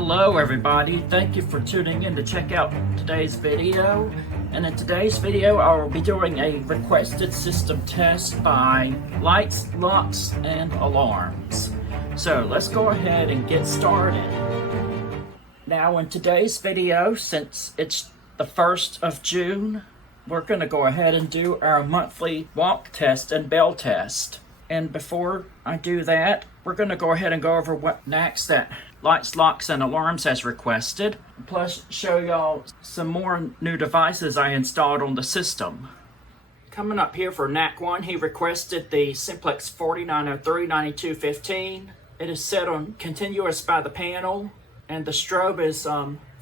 Hello everybody, thank you for tuning in to check out today's video. And in today's video I will be doing a requested system test by Lights, Locks, and Alarms. So let's go ahead and get started. Now in today's video, since it's the 1st of June, we're going to go ahead and do our monthly walk test and bell test. And before I do that, we're going to go ahead and go over what NACS that Lights, Locks, and Alarms has requested, plus show y'all some more new devices I installed on the system. Coming up here for NAC 1, he requested the Simplex 4903-9215. It is set on continuous by the panel, and the strobe is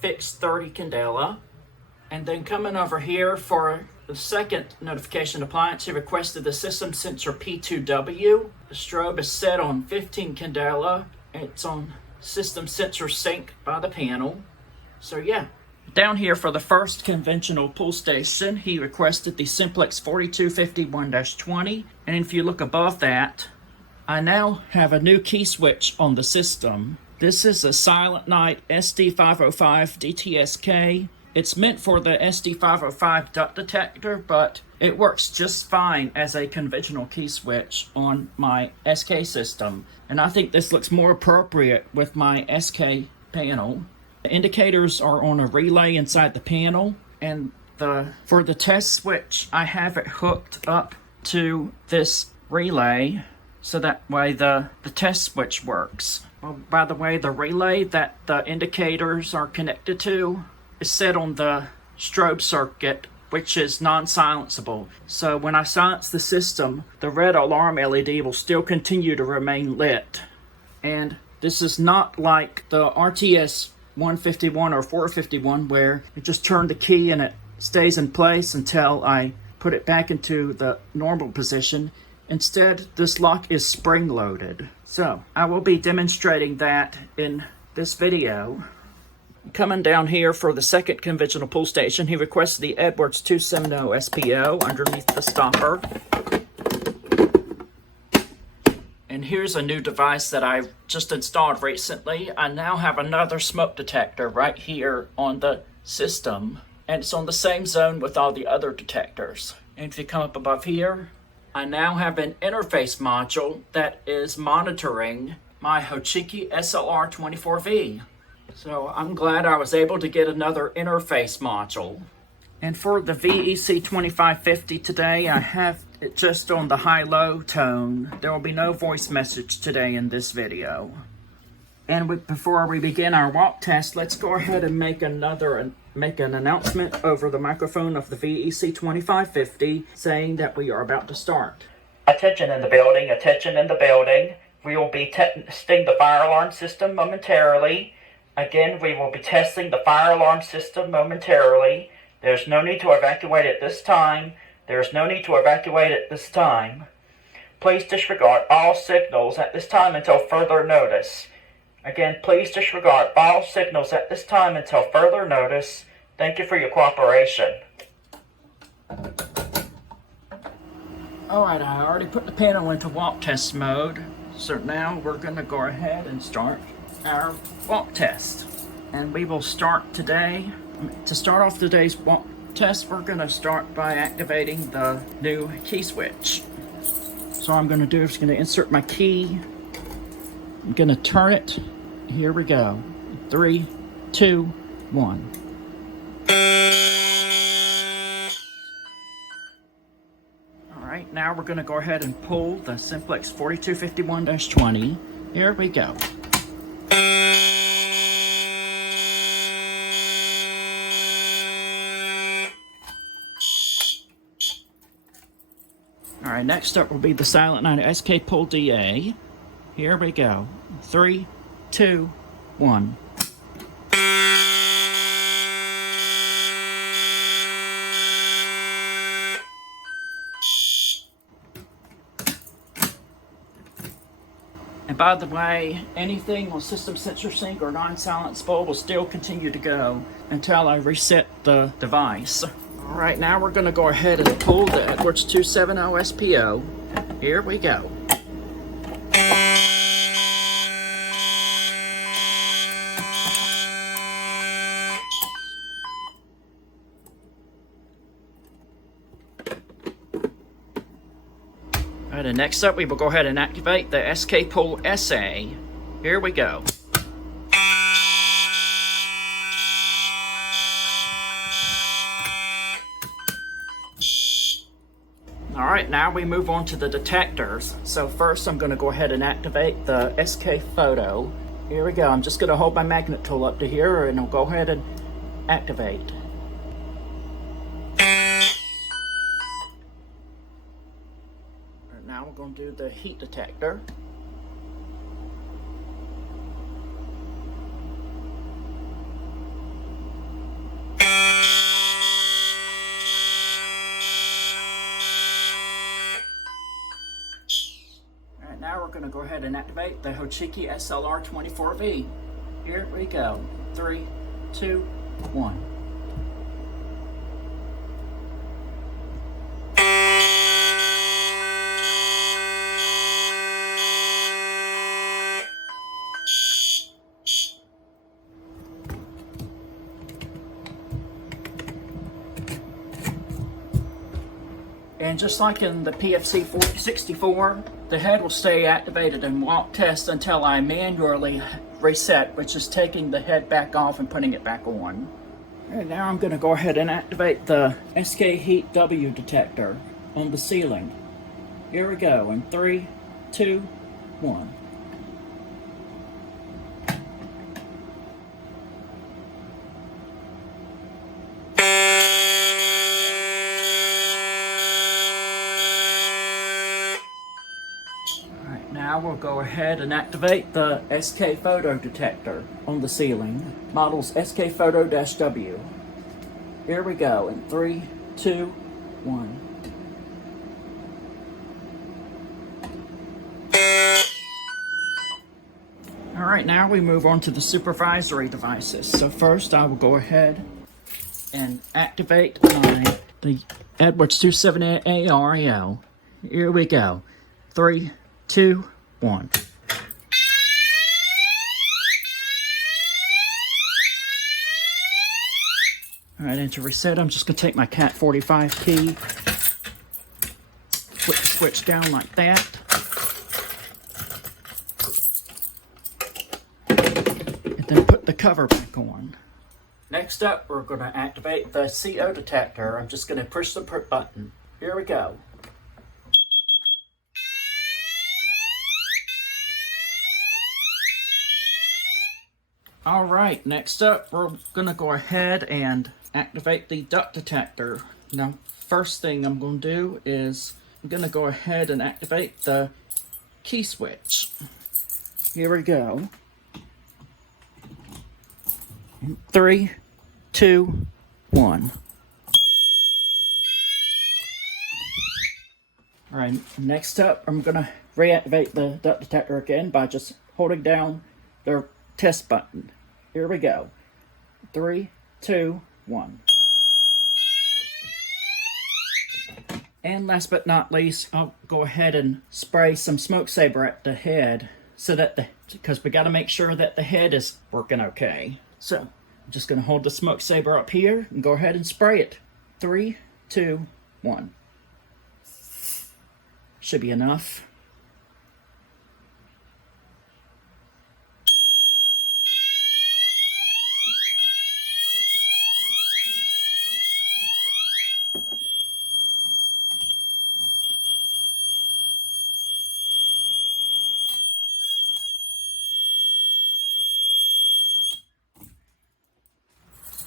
fixed 30 candela. And then coming over here for the second notification appliance, he requested the System Sensor P2W. The strobe is set on 15 candela. It's on System Sensor Sync by the panel. So yeah. Down here for the first conventional pull station, he requested the Simplex 4251-20. And if you look above that, I now have a new key switch on the system. This is a Silent Night SD505 DTSK. It's meant for the SD505 duct detector, but it works just fine as a conventional key switch on my SK system. And I think this looks more appropriate with my SK panel. The indicators are on a relay inside the panel, and for the test switch, I have it hooked up to this relay, so that way the test switch works. Well, by the way, the relay that the indicators are connected to is set on the strobe circuit, which is non-silenceable. So when I silence the system, the red alarm LED will still continue to remain lit. And this is not like the RTS 151 or 451 where you just turn the key and it stays in place until I put it back into the normal position. Instead, this lock is spring-loaded. So I will be demonstrating that in this video. Coming down here for the second conventional pull station, he requested the Edwards 270 SPO underneath the stopper. And here's a new device that I just installed recently. I now have another smoke detector right here on the system, and it's on the same zone with all the other detectors. And if you come up above here, I now have an interface module that is monitoring my Hochiki SLR24V. So I'm glad I was able to get another interface module. And for the VEC 2550 today, I have it just on the high-low tone. There will be no voice message today in this video. And before we begin our walk test, let's go ahead and make an announcement over the microphone of the VEC 2550 saying that we are about to start. Attention in the building, attention in the building. We will be testing the fire alarm system momentarily. Again, we will be testing the fire alarm system momentarily. There's no need to evacuate at this time. There's no need to evacuate at this time. Please disregard all signals at this time until further notice. Again, please disregard all signals at this time until further notice. Thank you for your cooperation. Alright, I already put the panel into walk test mode. So now we're going to go ahead and start our walk test. And we will start today. To start off today's walk test, we're going to start by activating the new key switch. So I'm going to do is going to insert my key. I'm going to turn it. Here we go. 3, 2, 1. Alright, now we're going to go ahead and pull the Simplex 4251-20. Here we go. Alright, next up will be the Silent Night SK Pull DA. Here we go. 3, 2, 1. And by the way, anything on System Sensor Sync or non-silenceable will still continue to go until I reset the device. Alright, now we're going to go ahead and pull the Edwards 270 SPO. Here we go. Alright, and next up we will go ahead and activate the SK Pool SA. Here we go. Alright, now we move on to the detectors. So first I'm going to go ahead and activate the SK Photo. Here we go. I'm just going to hold my magnet tool up to here and I'll go ahead and activate. Now we're going to do the heat detector. Alright, now we're going to go ahead and activate the Hochiki SLR24V. Here we go. 3, 2, 1. And just like in the PFC 64, the head will stay activated and walk test until I manually reset, which is taking the head back off and putting it back on. And now I'm going to go ahead and activate the SK Heat W detector on the ceiling. Here we go in 3, 2, 1. Now we'll go ahead and activate the SK Photo detector on the ceiling. Models SK Photo-W. Here we go in 3, 2, 1. Alright, now we move on to the supervisory devices. So first I will go ahead and activate the Edwards 278A REL. Here we go. 3, 2, 1. Alright, and to reset, I'm just going to take my Cat 45 key, flip the switch down like that, and then put the cover back on. Next up, we're going to activate the CO detector. I'm just going to push the button. Here we go. Alright, next up, we're going to go ahead and activate the duct detector. Now, first thing I'm going to do is I'm going to go ahead and activate the key switch. Here we go. 3, 2, 1. Alright, next up, I'm going to reactivate the duct detector again by just holding down the test button. Here we go. 3, 2, 1. And last but not least, I'll go ahead and spray some smoke saber at the head so that because we got to make sure that the head is working okay. So I'm just going to hold the smoke saber up here and go ahead and spray it. 3, 2, 1. Should be enough.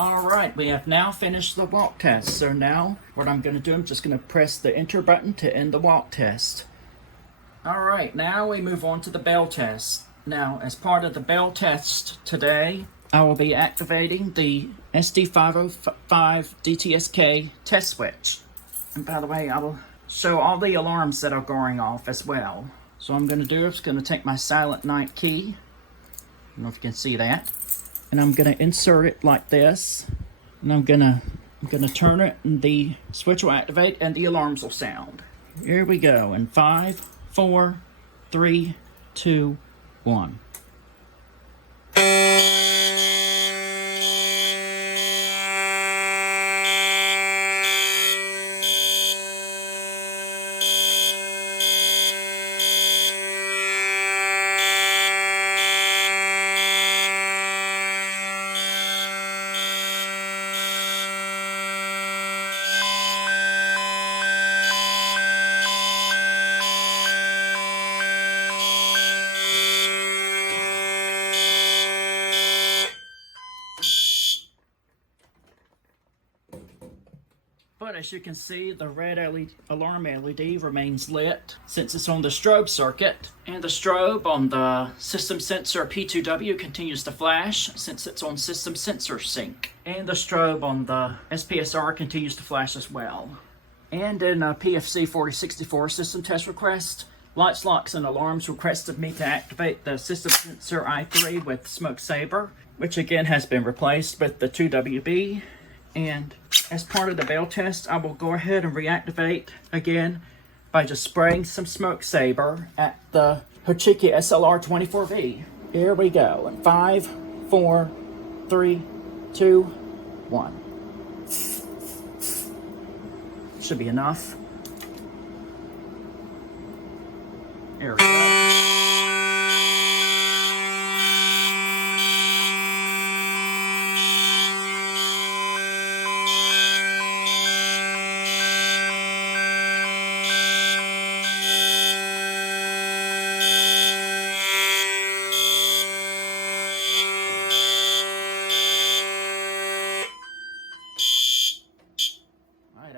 Alright, we have now finished the walk test. So now what I'm going to do, I'm just going to press the enter button to end the walk test. Alright, now we move on to the bell test. Now, as part of the bell test today, I will be activating the SD505 DTSK test switch. And by the way, I will show all the alarms that are going off as well. So what I'm going to do is going to take my Silent Night key. I don't know if you can see that. And I'm going to insert it like this. And I'm going to turn it and the switch will activate and the alarms will sound. Here we go in 5, 4, 3, 2, 1. But as you can see, the red LED, alarm LED remains lit since it's on the strobe circuit. And the strobe on the system sensor P2W continues to flash since it's on system sensor sync. And the strobe on the SPSR continues to flash as well. And in a PFC 4064 system test request, Lights, Locks, and Alarms requested me to activate the system sensor i3 with Smoke Saber, which again has been replaced with the 2WB. And as part of the bell test, I will go ahead and reactivate again by just spraying some Smoke Saber at the Hochiki SLR24V. Here we go. In 5, 4, 3, 2, 1. Should be enough. There we go.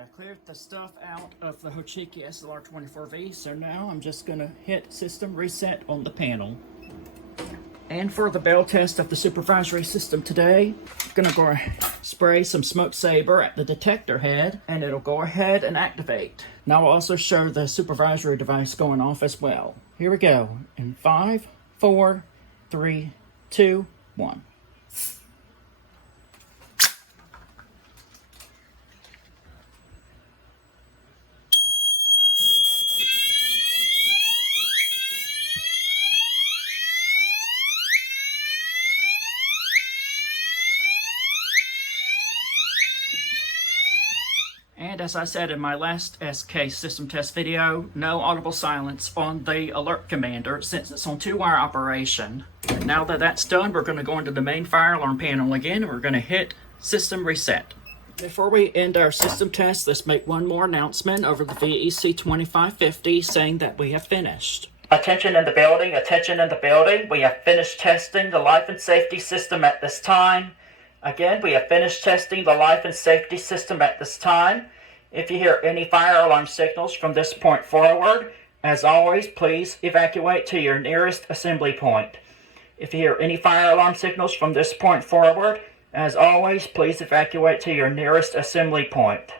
I cleared the stuff out of the Hochiki SLR24V, so now I'm just going to hit system reset on the panel. And for the bell test of the supervisory system today, I'm going to go spray some Smoke Saber at the detector head, and it'll go ahead and activate. Now I'll also show the supervisory device going off as well. Here we go. In 5, 4, 3, 2, 1. And as I said in my last SK system test video, no audible silence on the alert commander since it's on 2-wire operation. And now that that's done, we're going to go into the main fire alarm panel again, and we're going to hit system reset. Before we end our system test, let's make one more announcement over the VEC 2550 saying that we have finished. Attention in the building, attention in the building. We have finished testing the life and safety system at this time. Again, we have finished testing the life and safety system at this time. If you hear any fire alarm signals from this point forward, as always, please evacuate to your nearest assembly point. If you hear any fire alarm signals from this point forward, as always, please evacuate to your nearest assembly point.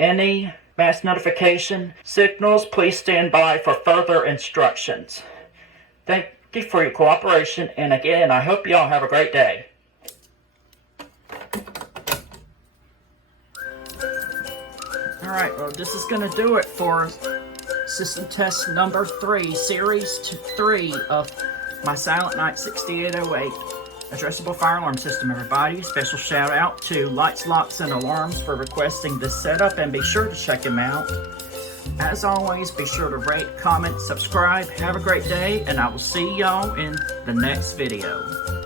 Any mass notification signals, please stand by for further instructions. Thank you for your cooperation, and again, I hope you all have a great day. Alright, well, this is going to do it for system test number 3, series 3 of my Silent Night 6808 addressable fire alarm system, everybody. Special shout out to Lights, Locks, and Alarms for requesting this setup, and be sure to check him out. As always, be sure to rate, comment, subscribe. Have a great day, and I will see y'all in the next video.